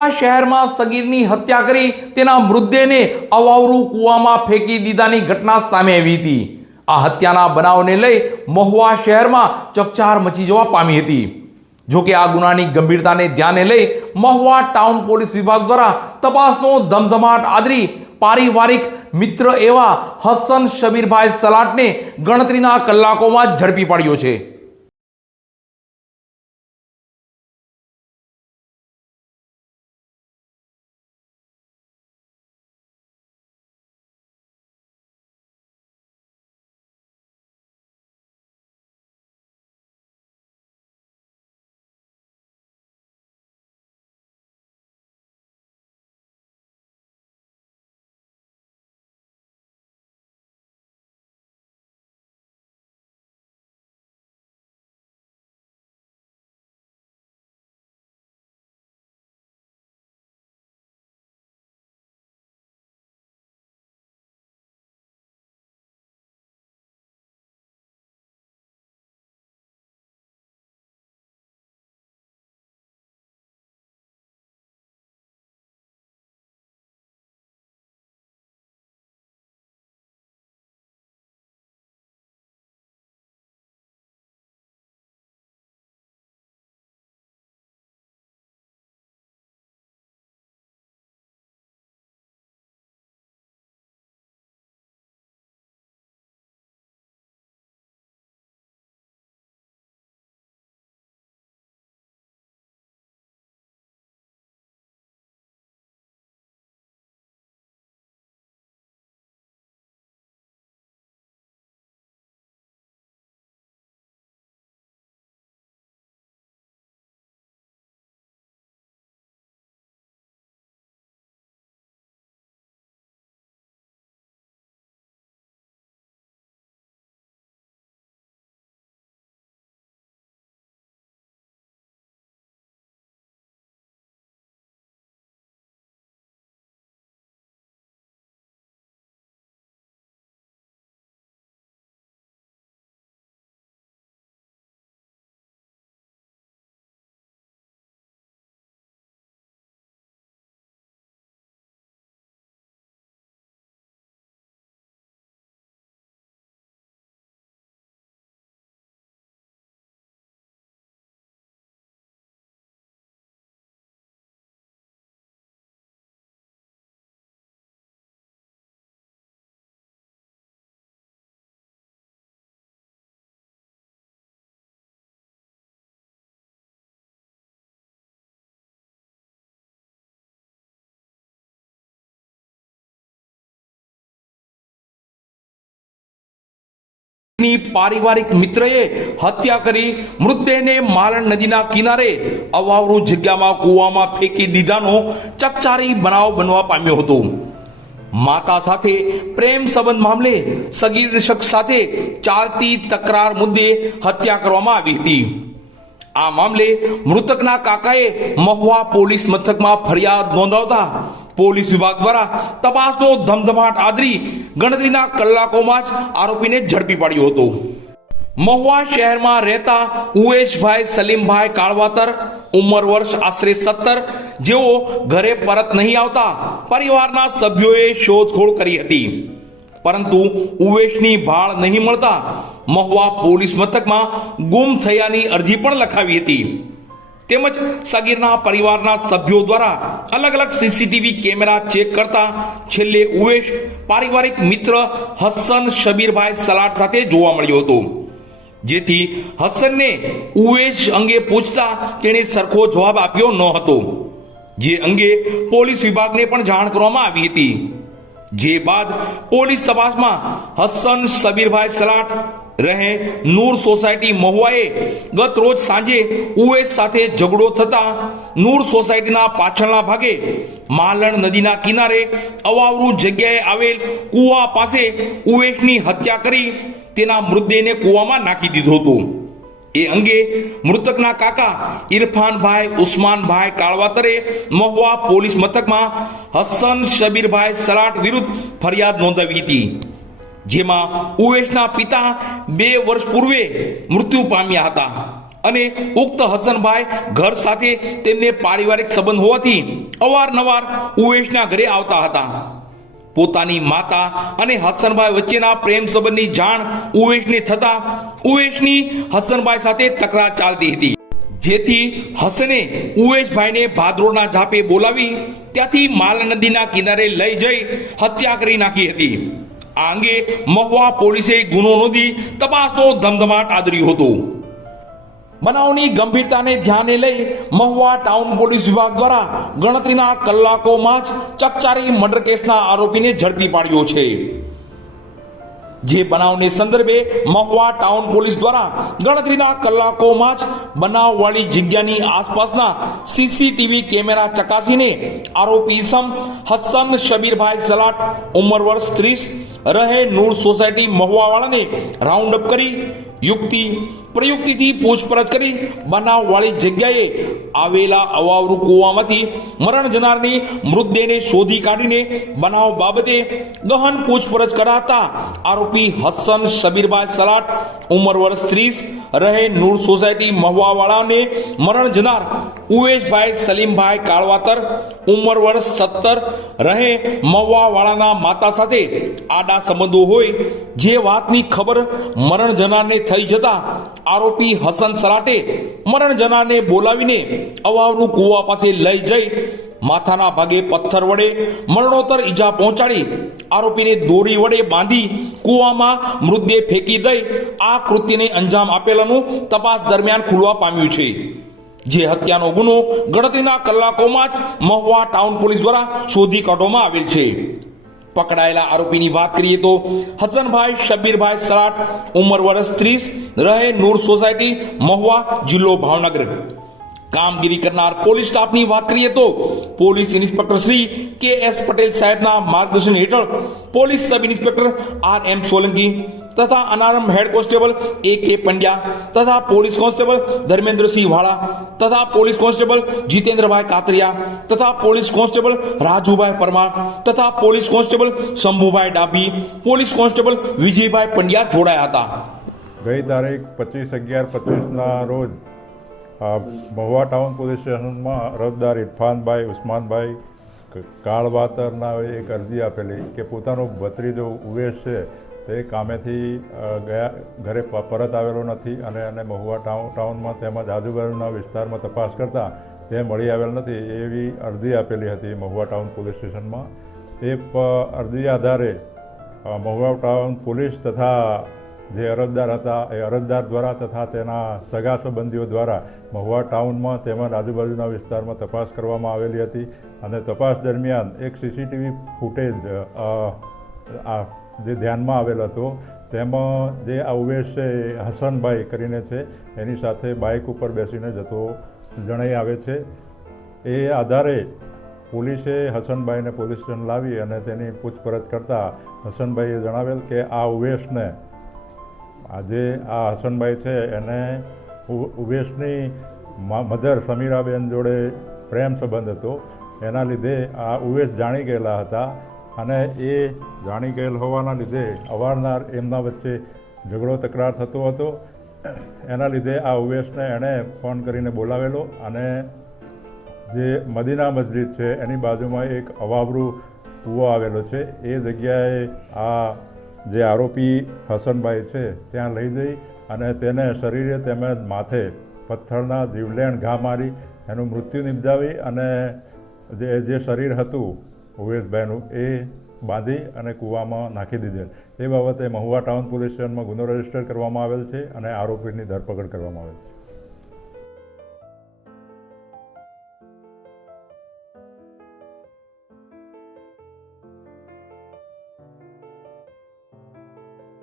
શહેરમાં સગીરની હત્યા કરી તેના મૃતદેહને અવાવરું કૂવામાં ફેંકી દીધાની ઘટના સામે આવી હતી। આ હત્યાના બનાવને લઈ મહુવા શહેરમાં ચકચાર મચી જવા પામી હતી। જો કે આ ગુનાની ગંભીરતાને ધ્યાને લઈ મહુવા ટાઉન પોલીસ વિભાગ દ્વારા તપાસનો ધમધમાટ આદરી પારિવારિક મિત્ર એવા હસન શબીરભાઈ સલાટને ગણતરીના કલાકોમાં ઝડપી પાડ્યો છે। પારિવારિક મિત્રએ હત્યા કરી મૃતદેહને માલણ નદીના કિનારે અવાવરૂ જગ્યામાં કૂવામાં ફેંકી દીધાનો ચકચારી બનાવ બનવા પામ્યો હતો। માતા સાથે પ્રેમ સંબંધ મામલે સગીર શખ્સ સાથે ચાલતી તકરાર મુદ્દે હત્યા કરવામાં આવી હતી। આ મામલે મૃતકના કાકાએ મહુવા પોલીસ મથકમાં ફરિયાદ નોંધાવતા પોલીસ વિભાગ દ્વારા તપાસનો ધમધમાટ આદરી ગણતરીના કલાકોમાં જ આરોપીને ઝડપી પાડ્યો હતો। મહુવા શહેરમાં રહેતા ઉવેશભાઈ સલીમભાઈ કાળવાતર ઉંમર વર્ષ આશરે 17 જેઓ ઘરે પરત નહીં આવતા પરિવારના સભ્યોએ શોધખોળ કરી હતી, પરંતુ ઉવેશની ભાળ નહીં મળતા મહુવા પોલીસ મથકમાં ગુમ થયાની અરજી પણ લખાવી હતી। તેમજ સગીરના પરિવારના સભ્યો દ્વારા અલગ અલગ સીસીટીવી કેમેરા ચેક કરતા છેલ્લે ઉવેશ પારિવારિક મિત્ર હસન શબીરભાઈ સલાટ સાથે જોવા મળ્યો હતો, જેથી હસનને ઉવેશ અંગે પૂછતા તેણે સરખો જવાબ આપ્યો ન હતો, જે અંગે પોલીસ વિભાગને પણ જાણ કરવામાં આવી હતી। જે બાદ પોલીસ તપાસમાં હસન શબીરભાઈ સલાટ રહે નૂર સોસાયટી મહુવાએ ગત રોજ સાંજે ઉવેશ સાથે ઝઘડો થતા નૂર સોસાયટીના પાછળના ભાગે માલણ નદીના કિનારે અવાવરૂ જગ્યાએ આવેલ કૂવા પાસે ઉવેશની હત્યા કરી તેના મૃતદેહને કૂવામાં નાખી દીધો હતો। એ અંગે મૃતકના કાકા ઇરફાનભાઈ ઉસ્માનભાઈ કાળવાતરે મહુવા પોલીસ મથકમાં હસન શબીરભાઈ સલાટ વિરુદ્ધ ફરિયાદ નોંધાવી હતી, જેમાં ઉવેશના પિતા 2 વર્ષ પૂર્વે મૃત્યુ પામ્યા હતા અને ઉક્ત હસનભાઈ ઘર સાથે તેમને પારિવારિક સંબંધ હોવાથી અવારનવાર ઉવેશના ઘરે આવતા હતા. પોતાની માતા અને હસનભાઈ વચ્ચેના પ્રેમ સંબંધની જાણ ઉવેશને થતા ઉવેશની હસનભાઈ સાથે તકરાર ચાલતી હતી, જેથી હસને ઉવેશભાઈને ભાદરોડના ઝાપે બોલાવી ત્યાંથી માલ નદીના કિનારે લઈ જઈ હત્યા કરી નાખી હતી. આ અંગે મહુવા પોલીસે ગુનો નોંધી તપાસનો ધમધમાટ આદર્યો હતો. બનાવની ગંભીરતાને ધ્યાને લઈ મહુવા ટાઉન પોલીસ વિભાગ દ્વારા ગણતરીના કલાકોમાં જ ચકચારી મર્ડર કેસના આરોપીને ઝડપી પાડ્યો છે. જે બનાવને સંદર્ભે મહુવા ટાઉન પોલીસ દ્વારા ગણતરીના કલાકોમાં જ બનાવવાળી જગ્યાની આસપાસના સીસીટીવી કેમેરા ચકાસીને આરોપી ઇસમ હસન શબીરભાઈ સલાટ ઉંમર વર્ષ 30 રહે નૂર સોસાયટી મહુવાવાળાને રાઉન્ડ અપ કરી યુક્તિ પ્રયુક્તિથી પૂછપરછ કરી બનાવવાળી જગ્યાએ આવેલા અવાવરૂ કૂવામાંથી મરણ જનારની મૃતદેહને શોધી કાઢીને બનાવ બાબતે ગહન પૂછપરછ કરાતા આરોપી હસન શબીરભાઈ સલાટ ઉંમર વર્ષ 30 રહે નૂર સોસાયટી મહુવાવાળાને મરણ જનાર ઉવેશભાઈ સલીમભાઈ કાળવાતર ઉંમર વર્ષ 17 રહે મહુવાવાળાના માતા સાથે આડા સંબંધો હોય જે વાતની ખબર મરણ જનારને થઈ જતા આરોપી હસન સલાટે મરણ જનારને બોલાવીને અવાવરૂ કૂવા પાસે લઈ જઈ માથાના ભાગે પથ્થર વડે મરણોત્તર ઈજા પહોંચાડી આરોપીને દોરી વડે બાંધી કૂવામાં મૃતદેહ ફેંકી દઈ આ કૃત્યને અંજામ આપેલાનું તપાસ દરમિયાન ખુલવા પામ્યું છે. જે હત્યાનો ગુનો ગણતરીના કલાકોમાં જ મહુવા ટાઉન પોલીસ દ્વારા શોધી કાઢવામાં આવેલ છે. પકડાયેલા આરોપીની વાત કરીએ તો હસનભાઈ શબીરભાઈ સલાટ ઉંમર વર્ષ 30 રહે નૂર સોસાયટી મહુવા જિલ્લો ભાવનગર. કામગીરી કરનાર પોલીસ સ્ટાફની વાત કરીએ તો પોલીસ ઇન્સ્પેક્ટર શ્રી કે.એસ. પટેલ સાહેબના માર્ગદર્શન હેઠળ પોલીસ સબ ઇન્સ્પેક્ટર આર.એમ. સોલંકી તથા અનારમ હેડ કોન્સ્ટેબલ એ.કે. પંડ્યા તથા પોલીસ કોન્સ્ટેબલ ધર્મેન્દ્રસિંહ વાળા તથા પોલીસ કોન્સ્ટેબલ જીતેન્દ્રભાઈ કાતરિયા તથા પોલીસ કોન્સ્ટેબલ રાજુભાઈ પરમાર તથા police constable Shambhubhai Dabhi, police constable Vijaybhai Pandya જોડાયા હતા. ગઈ તારીખ 25/11/25ના રોજ મહુવા ટાઉન પોલીસ સ્ટેશનમાં અરજદાર ઇરફાનભાઈ ઉસ્માનભાઈ કાળવાતરના એક અરજી આપેલી કે પોતાનો ભત્રીજો ઉવેશ છે તે કામેથી ઘરે પરત આવેલો નથી અને એને મહુવા ટાઉનમાં તેમજ આજુબાજુના વિસ્તારમાં તપાસ કરતાં તે મળી આવેલ નથી એવી અરજી આપેલી હતી મહુવા ટાઉન પોલીસ સ્ટેશનમાં. એ અરજી આધારે મહુવા ટાઉન પોલીસ તથા જે અરજદાર હતા એ અરજદાર દ્વારા તથા તેના સગા સંબંધીઓ દ્વારા મહુવા ટાઉનમાં તેમજ આજુબાજુના વિસ્તારમાં તપાસ કરવામાં આવેલી હતી અને તપાસ દરમિયાન એક સીસીટીવી ફૂટેજ જે ધ્યાનમાં આવેલ હતો તેમાં જે આ ઉવેશ છે હસનભાઈ કરીને છે એની સાથે બાઇક ઉપર બેસીને જતો જણાઈ આવે છે. એ આધારે પોલીસે હસનભાઈને પોલીસ સ્ટેશન લાવી અને તેની પૂછપરછ કરતાં હસનભાઈએ જણાવેલ કે આ ઉવેશને આજે આ હસનભાઈ છે એને ઉવેશની મધર સમીરાબેન જોડે પ્રેમ સંબંધ હતો. એના લીધે આ ઉવેશ જાણી ગયેલા હતા અને એ જાણી ગયેલ હોવાના લીધે અવારનવાર એમના વચ્ચે ઝઘડો તકરાર થતો હતો. એના લીધે આ ઉવેશને એણે ફોન કરીને બોલાવેલો અને જે મદીના મસ્જિદ છે એની બાજુમાં એક અવાવરૂ કૂવો આવેલો છે એ જગ્યાએ આ જે આરોપી હસનભાઈ છે ત્યાં લઈ જઈ અને તેને શરીરે તેમજ માથે પથ્થરના જીવલેણ ઘા મારી એનું મૃત્યુ નિપજાવી અને જે શરીર હતું ઉવેશભાઈનું એ બાંધી અને કૂવામાં નાખી દીધેલ. એ બાબતે મહુવા ટાઉન પોલીસ સ્ટેશનમાં ગુનો રજીસ્ટર કરવામાં આવેલ છે અને આરોપીની ધરપકડ કરવામાં આવેલ છે.